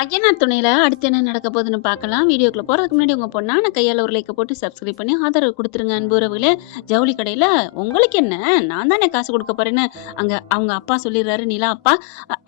ஐயனார் துணையில அடுத்து என்ன நடக்க போகுதுன்னு பார்க்கலாம். வீடியோக்குள்ள போறதுக்கு முன்னாடி உங்க பொண்ணான கையால ஒரு லைக்க போட்டு சப்ஸ்கிரைப் பண்ணி ஆதரவு குடுத்துருங்க அன்பு உறவுகளே. ஜவுளி கடையில உங்களுக்கு என்ன? நான் தானே காசு குடுக்க போறேன்னு அங்க அவங்க அப்பா சொல்லிடுறாரு நிலா அப்பா.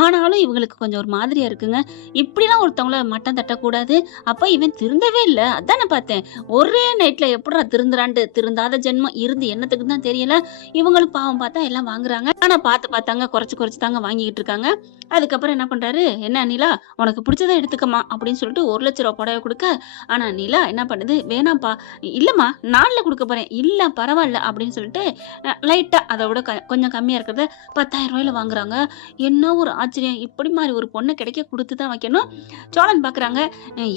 ஆனாலும் இவங்களுக்கு கொஞ்சம் ஒரு மாதிரியா இருக்குங்க. இப்படிலாம் ஒருத்தவங்கள மட்டம் தட்டக்கூடாது. அப்ப இவன் திருந்தவே இல்ல. அதானே பார்த்தேன். ஒரே நைட்ல எப்புட்றா திருந்துறான்ட்டு திருந்தாத ஜென்மம் இருந்து என்னத்துக்கு தான் தெரியல. இவங்களும் பாவம் பார்த்தா எல்லாம் வாங்குறாங்க. ஆனா பார்த்தாங்க குறைச்சு தாங்க வாங்கிக்கிட்டு இருக்காங்க. அதுக்கப்புறம் என்ன பண்றாரு? என்ன நிலா உனக்கு பிடிச்சத எடுத்துக்கம்மா அப்படின்னு சொல்லிட்டு 1,00,000 புடவை கொடுக்க, ஆனா நிலா என்ன பண்ணுது? வேணாம்ப்பா, இல்லம்மா நாள்ல கொடுக்க போறேன். இல்ல பரவாயில்ல அப்படின்னு சொல்லிட்டு லைட்டா அதை விட கொஞ்சம் கம்மியா இருக்கிறத 10,000 வாங்குறாங்க. என்ன ஒரு ஆச்சரியம்! இப்படி மாதிரி ஒரு பொண்ணு கிடைக்க கொடுத்து தான் வைக்கணும். சோழன் பாக்குறாங்க,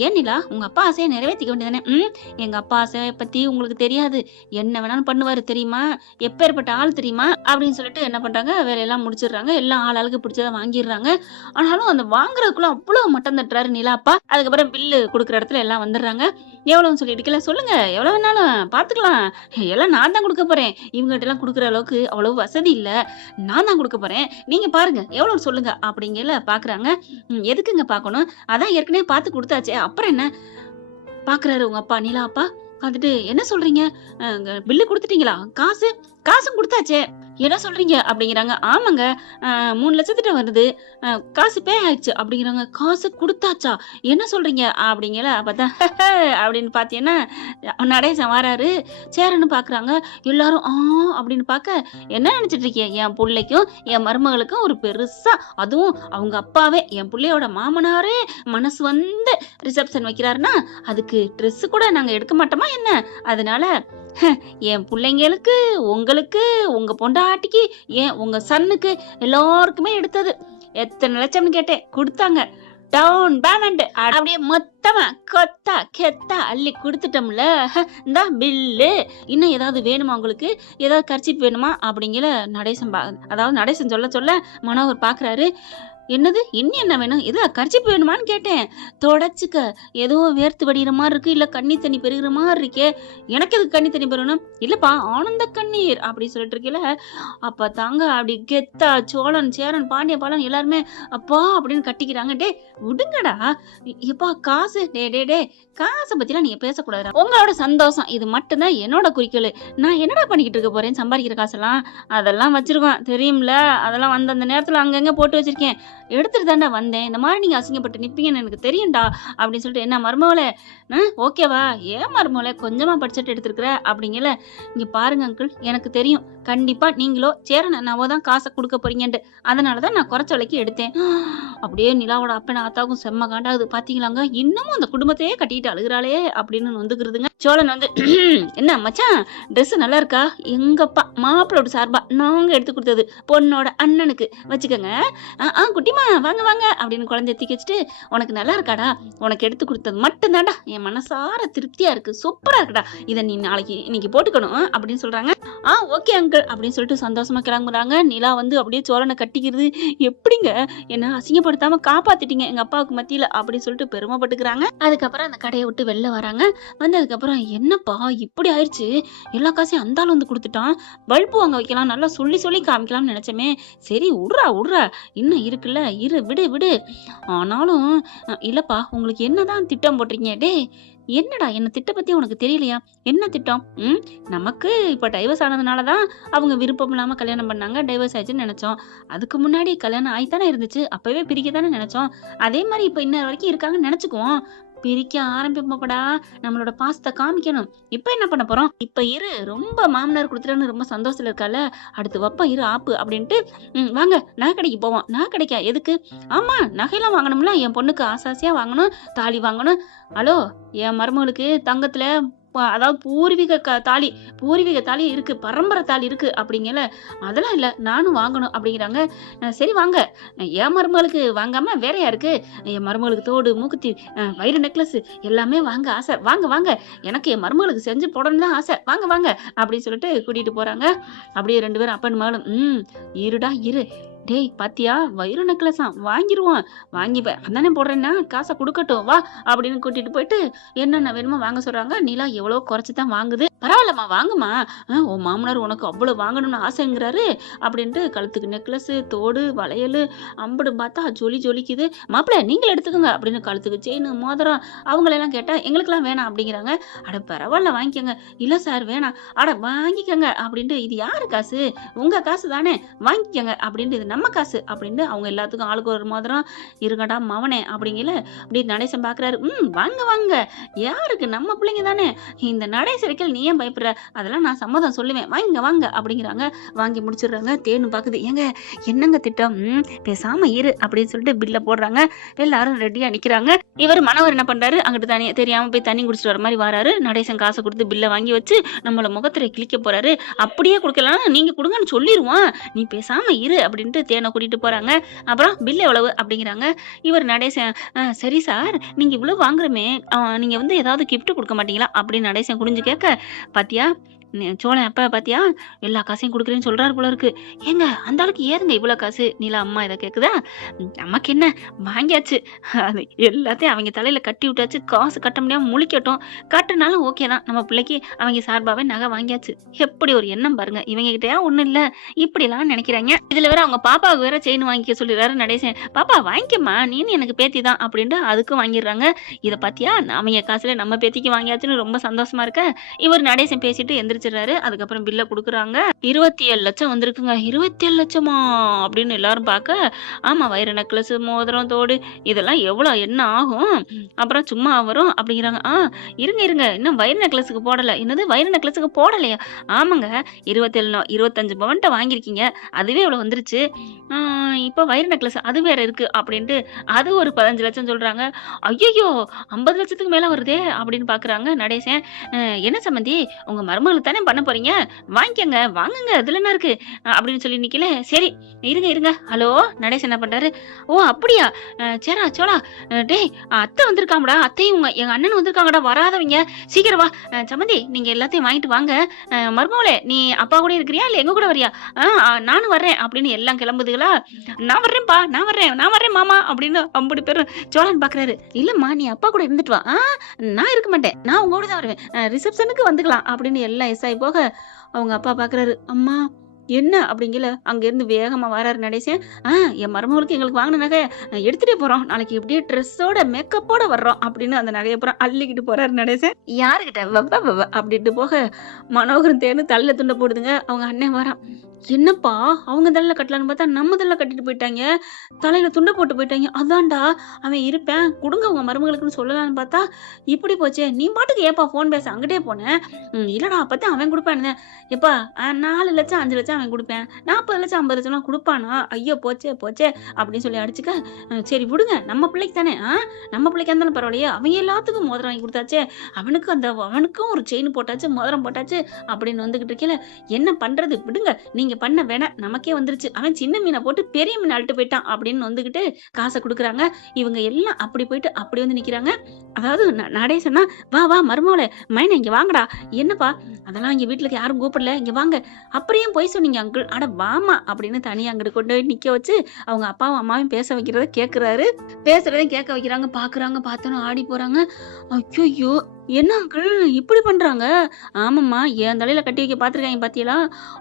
ஏன் நிலா உங்க அப்பா ஆசையை நிறைவேற்றிக்க வேண்டியதானே? எங்க அப்பா ஆசையை பத்தி உங்களுக்கு தெரியாது. என்ன வேணாலும் பண்ணுவாரு தெரியுமா? எப்பேற்பட்ட ஆள் தெரியுமா? அப்படின்னு சொல்லிட்டு என்ன பண்றாங்க? வேலையெல்லாம் முடிச்சிடுறாங்க. எல்லாம் ஆளுக்கு பிடிச்சதை வாங்கிடுறாங்க. ஆனாலும் அந்த வாங்குறதுக்குள்ள அவ்வளவு மட்டம் தட்டுறாரு நிலாப்பா. அதுக்கப்புறம் பில்லு குடுக்குற இடத்துல எல்லாம் வந்துடுறாங்க. எவ்வளவுன்னு சொல்லிட்டு சொல்லுங்க, எவ்வளவு வேணாலும் பாத்துக்கலாம், எல்லாம் நான் தான் கொடுக்க போறேன். இவங்ககிட்ட எல்லாம் குடுக்குற அளவுக்கு அவ்வளவு வசதி இல்ல, நான் தான் கொடுக்க போறேன், நீங்க பாருங்க எவ்வளவு சொல்லுங்க அப்படிங்கல பாக்குறாங்க. எதுக்குங்க பாக்கணும்? அதான் ஏற்கனவே பார்த்து கொடுத்தாச்சே, அப்புறம் என்ன? பாக்குறாரு உங்க அப்பா நிலா அப்பா. பார்த்துட்டு என்ன சொல்றீங்க? பில்லு குடுத்துட்டீங்களா? காசும் குடுத்தாச்சே, என்ன சொல்றீங்க அப்படிங்கிறாங்க. ஆமாங்க, 3,00,000 வருது, காசு பே ஆயிடுச்சு அப்படிங்கிறாங்க. காசு குடுத்தாச்சா? என்ன சொல்றீங்க அப்படிங்கல. பார்த்தா அப்படின்னு பார்த்தீங்கன்னா நடேசன் வராரு. சேரன்னு பார்க்குறாங்க. எல்லாரும் அப்படின்னு பார்க்க, என்ன நினைச்சிட்டு இருக்கீங்க? என் பிள்ளைக்கும் என் மருமகளுக்கும் ஒரு பெருசா, அதுவும் அவங்க அப்பாவே என் பிள்ளையோட மாமனாரே மனசு வந்து ரிசப்ஷன் வைக்கிறாருன்னா அதுக்கு ட்ரெஸ் கூட நாங்க எடுக்க மாட்டோமா என்ன? அதனால என் பிள்ளைங்களுக்கு, உங்களுக்கு, உங்க பொண்டாட்டிக்கு, ஏன் உங்க சன்னுக்கு எல்லாருக்குமே எடுத்தது. எத்தனை லட்சம்னு கேட்டேன், கொடுத்தாங்க. டவுன் பேமெண்ட் அப்படியே மொத்தமா கொத்தா கெத்தா அள்ளி கொடுத்துட்டோம்ல. இந்த பில்லு. இன்னும் ஏதாவது வேணுமா உங்களுக்கு? ஏதாவது கர்ச்சீப் வேணுமா அப்படிங்கிற நடேசன் சொல்ல மனோகர் பாக்குறாரு. என்னது இன்னும் என்ன வேணும்? எது கர்ச்சீப் வேணுமான்னு கேட்டேன். தொடச்சுக்க, ஏதோ வேர்த்து வடிகிற மாதிரி இருக்கு, இல்ல கண்ணி தண்ணி பெருகிற மாதிரி இருக்கே. எனக்கு எதுக்கு கண்ணி தண்ணி பெருகணும்? இல்லப்பா ஆனந்த கண்ணீர் அப்படி சொல்லிட்டு இருக்கல. அப்ப தாங்க அப்படி கெத்தா சோழன் சேரன் பாண்டிய பாலன் எல்லாருமே அப்பா அப்படின்னு கட்டிக்கிறாங்க. டே விடுங்கடா, எப்பா காசு, டே காசை பத்திலாம் நீங்க பேசக்கூடாது. உங்களோட சந்தோஷம் இது மட்டும்தான் என்னோட குறிக்கோள். நான் என்னடா பண்ணிக்கிட்டு இருக்க போறேன்? சம்பாதிக்கிற காசெல்லாம் அதெல்லாம் வச்சிருக்கோம் தெரியும்ல. அதெல்லாம் வந்து அந்த நேரத்துல அங்கங்க போட்டு வச்சிருக்கேன், எடுத்துட்டு தாண்டா வந்தேன். இந்த மாதிரி நீங்க அசிங்கப்பட்டு நிப்பீங்கன்னு எனக்கு தெரியும்டா அப்படின்னு சொல்லிட்டு, என்ன மருமகளே ஓகேவா? ஏன் மருமகளே கொஞ்சமா பட்ஜெட் எடுத்துருக்குற அப்படிங்கல. இங்க பாருங்க அங்கிள், எனக்கு தெரியும் கண்டிப்பா நீங்களோ சேரன் அண்ணாவோ தான் காசை கொடுக்க போறீங்கன்ட்டு, அதனாலதான் நான் குறைச்ச விலைக்கு எடுத்தேன். அப்படியே நிலாவோட அப்பன ஆத்தாவுக்கும் செம்ம காண்டாகுது. பாத்தீங்களாங்க, இன்னமும் அந்த குடும்பத்தையே கட்டிட்டு அழுகிறாளே அப்படின்னு வந்துக்குறதுங்க. சோழன் வந்து என்ன மச்சான் ட்ரெஸ் நல்லா இருக்கா? எங்கப்பா மாப்பிளோட சார்பா நாங்க எடுத்து கொடுத்தது, பொண்ணோட அண்ணனுக்கு வச்சுக்கோங்க. குட்டிமா வாங்க வாங்க அப்படின்னு குழந்தைய தூக்கி வச்சுட்டு, உனக்கு நல்லா இருக்காடா? உனக்கு எடுத்து கொடுத்தது மட்டும் தான்டா என் மனசார திருப்தியா இருக்கு, சூப்பரா இருக்குடா, இதை நீ இன்னைக்கு போட்டுக்கணும் அப்படின்னு சொல்றாங்க. ஓகே அங்கிள் அப்படின்னு சொல்லிட்டு சந்தோஷமா கிளம்புறாங்க. நிலா வந்து அப்படியே சோழனை கட்டிக்கிறது. எப்படிங்க என்ன அசிங்கப்படுத்தாம காப்பாத்திட்டீங்க எங்க அப்பாவுக்கு மத்தியில அப்படின்னு சொல்லிட்டு பெருமைப்பட்டுக்கிறாங்க. அதுக்கப்புறம் அந்த கடையை விட்டு வெளில வராங்க. வந்ததுக்கப்புறம் என்னப்பா இப்படி ஆயிடுச்சு, எல்லா காசையும் அந்த ஆள் வந்து கொடுத்துட்டான், பல்பு வாங்க வைக்கலாம் நல்லா சொல்லி காமிக்கலாம்னு நினைச்சமே. சரி விடுறா இன்னும் இருக்குல்ல, விடு. ஆனாலும் இல்லப்பா உங்களுக்கு என்னதான் திட்டம் போட்டீங்க? டே என்னடா என்ன திட்ட பத்தி உனக்கு தெரியலையா? என்ன திட்டம்? நமக்கு இப்ப டைவர்ஸ் ஆனதுனாலதான் அவங்க விருப்பம் இல்லாம கல்யாணம் பண்ணாங்க, டைவர்ஸ் ஆயிடுச்சுன்னு நினைச்சோம். அதுக்கு முன்னாடி கல்யாணம் ஆயித்தானே இருந்துச்சு, அப்பவே பிரிக்கத்தானே நினைச்சோம். அதே மாதிரி இப்ப இன்ன வரைக்கும் இருக்காங்கன்னு நினைச்சுக்குவோம். பிரிக்க ஆரம்பிப்போம்டா, நம்மளோட பாசத்தை காமிக்கணும். இப்ப என்ன பண்ண போறோம்? இப்ப இரு, ரொம்ப மாமனார் கொடுத்துட்டேன்னு ரொம்ப சந்தோஷத்துல இருக்கால, அடுத்து வப்ப இரு ஆப்பு அப்படின்ட்டு வாங்க நகை கடைக்கு போவோம். நகை கடைக்கா? எதுக்கு? ஆமா நகையெல்லாம் வாங்கணும்ல, என் பொண்ணுக்கு ஆசாசியா வாங்கணும், தாலி வாங்கணும். ஹலோ, என் மருமகளுக்கு தங்கத்துல அதாவது பூர்வீக தாலி இருக்கு, பரம்பரை தாலி இருக்கு அப்படிங்கல. அதெல்லாம் இல்ல, நானும் வாங்கணும் அப்படிங்கிறாங்க. சரி வாங்க. என் மருமகளுக்கு வாங்காம வேற யாருக்கு? என் மருமகளுக்கு தோடு, மூக்குத்தி, வயிறு நெக்லஸ் எல்லாமே வாங்க ஆசை. வாங்க, எனக்கு என் மருமகளுக்கு செஞ்சு போடணும் தான் ஆசை, வாங்க அப்படின்னு சொல்லிட்டு கூட்டிட்டு போறாங்க. அப்படியே 2 பேரும் அப்பன் மகளும் இருடா இரு, டேய் பாத்தியா வைர நெக்லஸாம் வாங்கிருவோம், வாங்கி அதானே போடுறேன்னா காசை கொடுக்கட்டும் வா அப்படின்னு கூட்டிட்டு போயிட்டு என்னென்ன வேணுமோ வாங்க சொல்றாங்க. நிலா எவ்வளோ குறைச்சி தான் வாங்குது. பரவாயில்லம்மா வாங்குமா, உன் மாமனார் உனக்கு அவ்வளோ வாங்கணும்னு ஆசைங்கிறாரு அப்படின்ட்டு கழுத்துக்கு நெக்லஸ், தோடு, வளையல் அம்புடு பார்த்தா ஜொலிக்குது. மாப்பிள்ளை நீங்களும் எடுத்துக்கோங்க அப்படின்னு கழுத்துக்கு செயின், மோதிரம் அவங்களெல்லாம் கேட்டா எங்களுக்கெல்லாம் வேணாம் அப்படிங்கிறாங்க. அட பரவாயில்ல வாங்கிக்கோங்க. இல்ல சார் வேணாம். அட வாங்கிக்கோங்க அப்படின்ட்டு இது யாரு காசு, உங்க காசு தானே வாங்கிக்கோங்க அப்படின்ட்டு இது நம்ம காசு அப்படின்ட்டு அவங்க எல்லாத்துக்கும் ஆளுக்கு ஒரு மோதிரம். இருங்கடா மவனே அப்படிங்கல அப்படி நடேசன் பாக்குறாரு. வாங்க வாங்க, யாருக்கு நம்ம பிள்ளைங்க தானே, இந்த நடேசரைக்கல் நீ ஏன் பயப்படுற, அதெல்லாம் நான் சம்மதம் சொல்லுவேன், வாங்க வாங்க அப்படிங்கிறாங்க. வாங்கி முடிச்சிடுறாங்க. தேனு பாக்குது. ஏங்க என்னங்க திட்டம், பேசாம இரு அப்படின்னு சொல்லிட்டு பில்ல போடுறாங்க. எல்லாரும் ரெடியா நிக்கிறாங்க. இவர் மனவர் என்ன பண்றாரு, அங்கிட்டு தனியா தெரியாம போய் தண்ணி குடிச்சிட்டு வர மாதிரி வராரு. நடேசன் காசை கொடுத்து பில்ல வாங்கி வச்சு நம்மள முகத்துல கிளிக்க போறாரு. அப்படியே கொடுக்கலாம், நீங்க கொடுங்கன்னு சொல்லிடுவான், நீ பேசாம இரு அப்படின்ட்டு தேனை கூட்டிட்டு போறாங்க. அப்புறம் பில் எவ்வளவு அப்படிங்கிறாங்க. இவர் நடேசன் சரி சார் நீங்க இவ்வளவு வாங்குறமே, நீங்க ஏதாவது கிஃப்ட் கொடுக்க மாட்டீங்களா அப்படின்னு நடேசன் குடிஞ்சு கேட்க, பாத்தியா சோழன் அப்பா பாத்தியா எல்லா காசையும் கொடுக்குறேன்னு சொல்றாரு போல இருக்கு. ஏங்க அந்த ஆளுக்கு ஏறுங்க இவ்வளவு காசு. நீலா அம்மா இதை கேக்குதா, நமக்கு என்ன வாங்கியாச்சு, அது எல்லாத்தையும் அவங்க தலையில கட்டி விட்டாச்சு, காசு கட்ட முடியாம முழிக்கட்டும், கட்டினாலும் ஓகே தான், நம்ம பிள்ளைக்கு அவங்க சார்பாவே நகை வாங்கியாச்சு. எப்படி ஒரு எண்ணம் பாருங்க, இவங்க கிட்டயா ஒண்ணும் இல்ல இப்படி எல்லாம் நினைக்கிறாங்க. இதுல வேற அவங்க பாப்பாவுக்கு வேற செயின் வாங்கிக்க சொல்லிடுறாரு நடேசன். பாப்பா வாங்கிக்கம்மா, நீனு எனக்கு பேத்தி தான் அப்படின்ட்டு அதுக்கும் வாங்கிடுறாங்க. இதை பாத்தியா அவங்க காசுல நம்ம பேத்திக்கு வாங்கியாச்சுன்னு ரொம்ப சந்தோஷமா இருக்க இவர் நடேசன் பேசிட்டு எந்திரிச்சிடறாரு. அதுக்கப்புறம் பில்ல கொடுக்குறாங்க. 27 லட்சம் வந்திருக்குங்க. 27 லட்சமா அப்படின்னு எல்லாரும் பார்க்க, ஆமா வைர நெக்லஸ், மோதிரம், தோடு இதெல்லாம் எவ்வளவு என்ன ஆகும், அப்புறம் சும்மா வரும் அப்படிங்கிறாங்க. இருங்க இன்னும் வைர நெக்லஸுக்கு போடல. என்னது வைர நெக்லஸுக்கு போடலையா, ஆமாங்க 25 பவன்ட்ட வாங்கியிருக்கீங்க, அதுவே இவ்வளவு வந்துருச்சு, இப்போ வைர நெக்லஸ் அது வேற இருக்கு அப்படின்ட்டு அது ஒரு 15 லட்சம் சொல்றாங்க. ஐயோ 50 லட்சத்துக்கு மேல வருதே அப்படின்னு பாக்குறாங்க. நடேசன் என்ன சம்மந்தி உங்க மருமகளுக்கு தானே பண்ண போறீங்க, வாங்கிக்கங்க வாங்குங்க அதுல என்ன இருக்கு அப்படின்னு சொல்லி நிக்கல. சரி இருங்க. ஹலோ நடேசன் என்ன பண்றாரு, ஓ அப்படியா, சேரா சோழா, டேய் அத்தை வந்திருக்காங்கடா, அத்தையும் எங்க அண்ணன் வந்திருக்காங்கடா, வராதவங்க சீக்கிரம் வா. சம்மந்தி நீங்க எல்லாத்தையும் வாங்கிட்டு வாங்க. மருமகளே நீ அப்பா கூட இருக்கிறியா இல்ல எங்க கூட வரியா, நானும் வர்றேன் அப்படின்னு எல்லாம் கிளம்புதுகளா. நான் வர்றேன் மாமா அப்படின்னு 50 பேரும் சோழன் பாக்குறாரு. இல்லம்மா நீ அப்பா கூட இருந்துட்டு வா, நான் இருக்க மாட்டேன், நான் உங்க கூட தான் வருவேன், ரிசப்ஷனுக்கு வந்துக்கலாம் அப்படின்னு எல்லாம் எஸ் ஆகி போக அவங்க அப்பா பாக்குறாரு. அம்மா என்ன அப்படிங்கல அங்க இருந்து வேகமா வராரு நடேசன். என் மருமகளுக்கு எங்களுக்கு வாங்கின நகை எடுத்துட்டே போறோம், நாளைக்கு எப்படியே ட்ரெஸ்ஸோட மேக்கப்போட வர்றோம் அப்படின்னு அந்த நகையை பூரா அள்ளிக்கிட்டு போறாரு நடேசன். யாருக்கிட்ட வவ்வ அப்படின்ட்டு போக மனோகரன் தேர்ந்து தலையில துண்டை போடுதுங்க. அவங்க அண்ணன் வரான். என்னப்பா அவங்க தலையில கட்டலான்னு பார்த்தா நம்ம தலையில கட்டிட்டு போயிட்டாங்க, தலையில துண்டை போட்டு போயிட்டாங்க. அதான்டா அவன் இருப்பேன் கொடுங்க உங்க மருமகளுக்குன்னு சொல்லலான்னு பார்த்தா இப்படி போச்சே, நீ பாட்டுக்கு ஏப்பா போன் பேச அங்கிட்டே போனேன். இல்லடா அப்பதான் அவன் கொடுப்பான்னு. எப்பா 4 லட்சம் 5 லட்சம் அவன் கொடுப்பேன், 40 லட்சம் 50 லட்சம்லாம் கொடுப்பானா, ஐயோ போச்சே அப்படின்னு சொல்லி அடிச்சுக்க. சரி விடுங்க நம்ம பிள்ளைக்கு தானே, நம்ம பிள்ளைக்கு இருந்தாலும் பரவாயில்லையே, அவங்க எல்லாத்துக்கும் மோதிரம் வாங்கி கொடுத்தாச்சே, அவனுக்கும் ஒரு செயின் போட்டாச்சு, மோதிரம் போட்டாச்சு அப்படின்னு வந்துகிட்டு இருக்கல, என்ன பண்றது விடுங்க, நீங்க பண்ண வேணா நமக்கே வந்துருச்சு, அவன் சின்ன மீனை போட்டு பெரிய மீன் அழுட்டு போயிட்டான் அப்படின்னு வந்துகிட்டு காசை கொடுக்குறாங்க. இவங்க எல்லாம் அப்படி போயிட்டு அப்படி வந்து நிக்கிறாங்க. அதாவது நடேசன்னா வா மருமகளே மைனா இங்க வாங்கடா, என்னப்பா அதெல்லாம் இங்க வீட்டுக்கு யாரும் கூப்பிடல, இங்க வாங்க, அப்படியே போய் சொன்னீங்க அங்கிள், அட வாமா அப்படின்னு தனியா அங்கிட்டு கொண்டு போய் நிக்க வச்சு அவங்க அப்பாவும் அம்மாவையும் பேச வைக்கிறத கேட்கிறாரு. பேசுறதையும் கேட்க வைக்கிறாங்க. பாக்குறாங்க, பார்த்தோன்னு ஆடி போறாங்க. ஐயோ என்ன அங்கிள் இப்படி பண்றாங்க, ஆமாம்மா என் தலையில கட்டி வைக்க பாத்துருக்காங்க பாத்தியலா,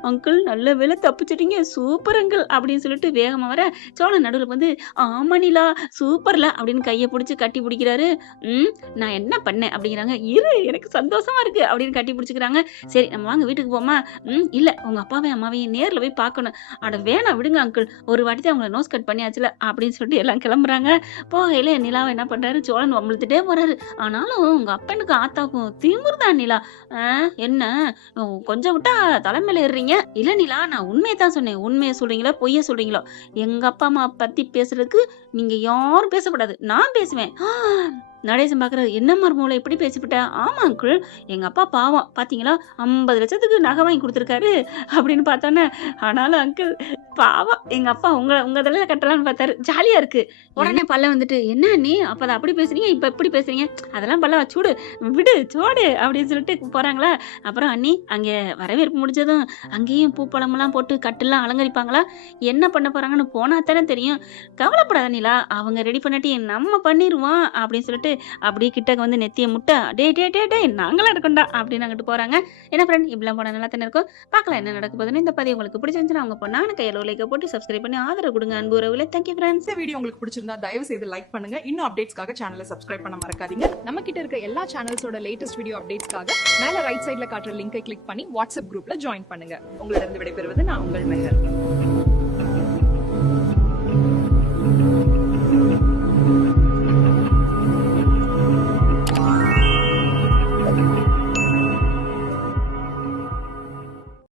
அங்கிள் நல்ல வேலை தப்பிச்சிட்டீங்க, சூப்பர் அங்கிள் அப்படின்னு சொல்லிட்டு வேகமா வர சோழன் நடுவில் வந்து ஆமா நிலா சூப்பர்ல அப்படின்னு கையை பிடிச்சி கட்டி பிடிக்கிறாரு. நான் என்ன பண்ணேன் அப்படிங்கிறாங்க. இரு எனக்கு சந்தோஷமா இருக்கு அப்படின்னு கட்டி பிடிச்சிக்கிறாங்க. சரி நம்ம வாங்க வீட்டுக்கு போமா. இல்ல உங்க அப்பாவையும் அம்மாவையும் நேர்ல போய் பார்க்கணும். அட வேணாம் விடுங்க அங்கிள், ஒரு வாட்டி அவங்களை நோஸ் கட் பண்ணியாச்சுல அப்படின்னு சொல்லிட்டு எல்லாம் கிளம்புறாங்க. போகையில நிலாவை என்ன பண்றாரு, சோழன் வம்பளுத்துட்டே போறாரு. ஆனாலும் உங்க அப்பனுக்கு ஆத்தாக்கும் திமிர்தான் நிலா. என்ன கொஞ்சம் விட்டா தலைமையில ஏறுறீங்க. இல்ல நிலா நான் உண்மையை தான் சொன்னேன், உண்மையை சொல்றீங்களோ பொய்ய சொல்றீங்களோ, எங்க அப்பா அம்மா பத்தி பேசுறதுக்கு நீங்க யாரும் பேசக்கூடாது. நான் பேசுவேன். நடேசன் பார்க்குறாரு. என்ன மருமகளே இப்படி பேசிவிட்ட? ஆமா அங்கிள். எங்க அப்பா பாவம். பார்த்தீங்களா 50,00,000க்கு நகை வாங்கி குடுத்துருக்காரு அப்படின்னு பார்த்தோன்னே, ஆனாலும் அங்கிள் பாவம் எங்க அப்பா உங்க தலையில கட்டலான்னு பார்த்தாரு. ஜாலியா இருக்கு. உடனே பல்ல வந்துட்டு, "என்ன அண்ணி அப்ப அப்படி பேசுறீங்க, இப்ப இப்படி பேசுறீங்க? அதெல்லாம் பல்ல வச்சுடு, விடு சோடு" அப்படின்னு சொல்லிட்டு போறாங்களா. அப்புறம் அண்ணி அங்கே வரவேற்பு முடிஞ்சதும் அங்கேயும் பூ பழமெல்லாம் போட்டு கட்டெல்லாம் அலங்கரிப்பாங்களா? என்ன பண்ண போறாங்கன்னு போனா தானே தெரியும். கவலைப்படாத நிலா, அவங்க ரெடி பண்ணாட்டி நம்ம பண்ணிருவோம் அப்படின்னு சொல்லிட்டு அப்படியே கிட்டக்க வந்து நெத்திய முட்ட, "டேய் டேய் டேய் டேய் நாங்கலாம் இருக்கோம்டா" அப்படின்னு அங்கிட்டு போறாங்க. என்ன ஃப்ரெண்ட் இப்படிலாம் போனா நல்லா தானே இருக்கும். பார்க்கலாம் என்ன நடக்க போகுதுன்னு. இந்த பதிவு உங்களுக்கு பிடிச்சிருந்துச்சுன்னா உங்க பொண்ணான கையில ஒரு லைக்க போட்டு சப்ஸ்கிரைப் பண்ணி ஆதரவு கொடுங்க அன்பு உறவுகளே. Thank you friends. இந்த வீடியோ உங்களுக்கு பிடிச்சிருந்தா தயவு செய்து லைக் பண்ணுங்க. இன்னும் அப்டேட்ஸ்க்காக சேனலை சப்ஸ்கிரைப் பண்ண மறக்காதீங்க. நம்ம கிட்ட இருக்க எல்லா சேனல்ஸோட லேட்டஸ்ட் வீடியோ அப்டேட்ஸ்க்காக மேல ரைட் சைடுல காட்டுற லிங்கை கிளிக் பண்ணி வாட்ஸ்அப் குரூப்ல ஜாயின் பண்ணுங்க. உங்களிடம் விடைபெறுவது நான் உங்கள் மெஹர்.